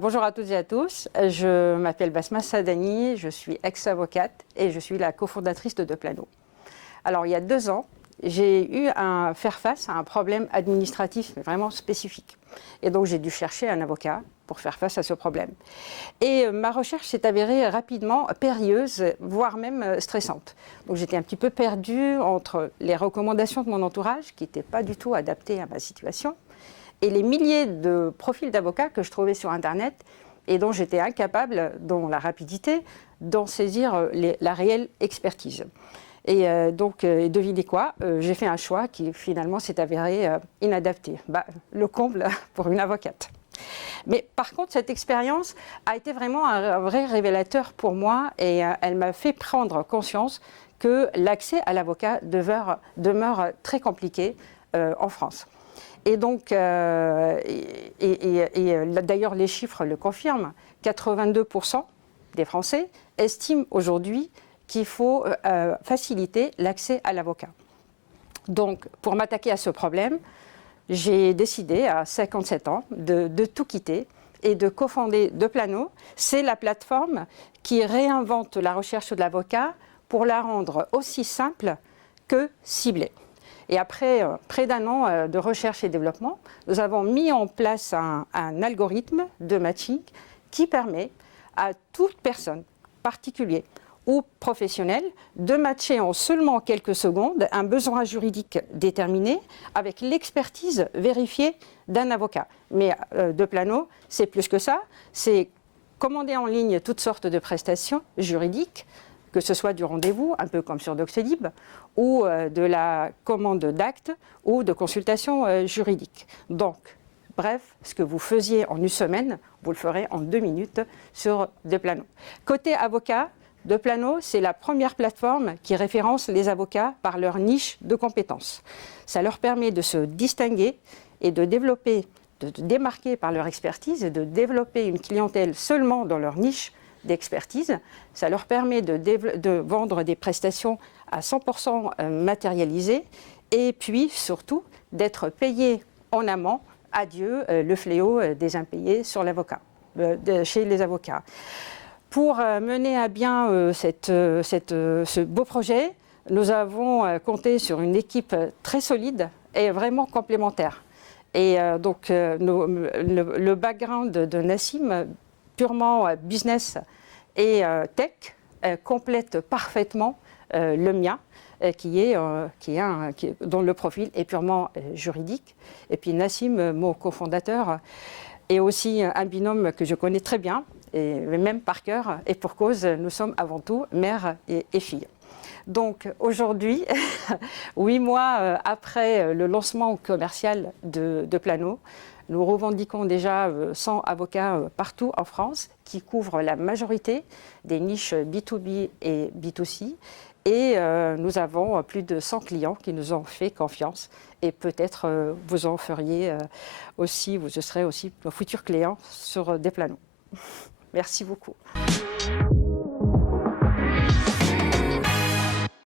Bonjour à toutes et à tous, je m'appelle Basma Sadani, je suis ex-avocate et je suis la cofondatrice de Deplano. Alors il y a 2 ans, j'ai eu à faire face à un problème administratif vraiment spécifique. Et donc j'ai dû chercher un avocat pour faire face à ce problème. Et ma recherche s'est avérée rapidement périlleuse, voire même stressante. Donc j'étais un petit peu perdue entre les recommandations de mon entourage, qui n'étaient pas du tout adaptées à ma situation, et les milliers de profils d'avocats que je trouvais sur Internet et dont j'étais incapable, dans la rapidité, d'en saisir la réelle expertise. Et devinez quoi, j'ai fait un choix qui finalement s'est avéré inadapté. Le comble pour une avocate. Mais par contre, cette expérience a été vraiment un vrai révélateur pour moi et elle m'a fait prendre conscience que l'accès à l'avocat demeure très compliqué en France. Et donc, d'ailleurs, les chiffres le confirment, 82% des Français estiment aujourd'hui qu'il faut faciliter l'accès à l'avocat. Donc, pour m'attaquer à ce problème, j'ai décidé à 57 ans de tout quitter et de cofonder Deplano. C'est la plateforme qui réinvente la recherche de l'avocat pour la rendre aussi simple que ciblée. Et après près d'1 an de recherche et développement, nous avons mis en place un algorithme de matching qui permet à toute personne, particulier ou professionnel, de matcher en seulement quelques secondes un besoin juridique déterminé avec l'expertise vérifiée d'un avocat. Mais Deplano, c'est plus que ça, c'est commander en ligne toutes sortes de prestations juridiques, que ce soit du rendez-vous, un peu comme sur Doctolib, ou de la commande d'actes ou de consultation juridique. Donc, bref, ce que vous faisiez en 1 semaine, vous le ferez en 2 minutes sur Deplano. Côté avocat, Deplano, c'est la première plateforme qui référence les avocats par leur niche de compétences. Ça leur permet de se distinguer et de démarquer par leur expertise et de développer une clientèle seulement dans leur niche d'expertise. Ça leur permet de vendre des prestations à 100% matérialisées et puis surtout d'être payés en amont. Adieu le fléau des impayés sur l'avocat, chez les avocats. Pour mener à bien ce beau projet, nous avons compté sur une équipe très solide et vraiment complémentaire. Et le background de Nassim, purement business et tech, complète parfaitement le mien, dont le profil est purement juridique. Et puis Nassim, mon cofondateur, est aussi un binôme que je connais très bien, et même par cœur, et pour cause, nous sommes avant tout mère et fille. Donc aujourd'hui, 8 mois après le lancement commercial de Deplano, nous revendiquons déjà 100 avocats partout en France qui couvrent la majorité des niches B2B et B2C. Et nous avons plus de 100 clients qui nous ont fait confiance. Et peut-être vous en feriez aussi, vous serez aussi nos futurs clients sur Deplano. Merci beaucoup.